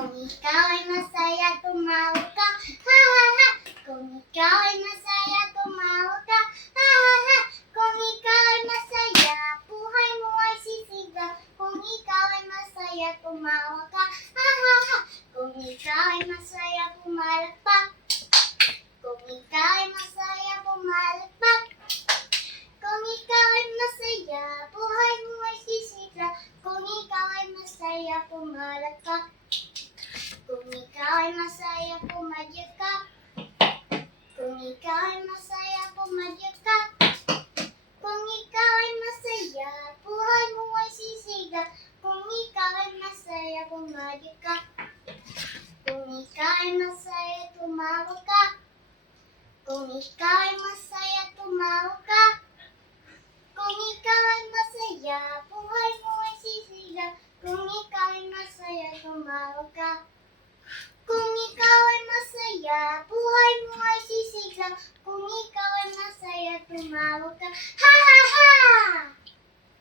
Kung ikaw ay masaya, tumawa ka, ha ha ha. Kung ikaw ay masaya, tumawa ka, ha ha ha. Kung ikaw ay masaya, buhay mo ay sisigla. Kung ikaw ay masaya, tumawa ka, ha ha ha. Kung ikaw ay masaya, pumalakpak. Kung ikaw ay masaya, pumalakpak. Kung ikaw ay masaya, buhay mo ay sisigla. Kung ikaw ay masaya, pumalakpak. Kung ikaw ay masaya, pumadyak ka. Kung ikaw ay masaya, pumadyak ka. Kung ikaw ay masaya, buhay mo ay sisigla. Kung ikaw ay masaya, pumadyak ka. Kung ikaw ay masaya, tumawa ka. Kung ikaw ay masaya, tumawa ka. Kung ikaw ay masaya, buhay mo ay sisigla. Kung ikaw ay masaya, tumawa ka. Kung ikaw ay masaya, buhay mo ay sisigla. Kung ikaw ay masaya, tumawa ka. Ha!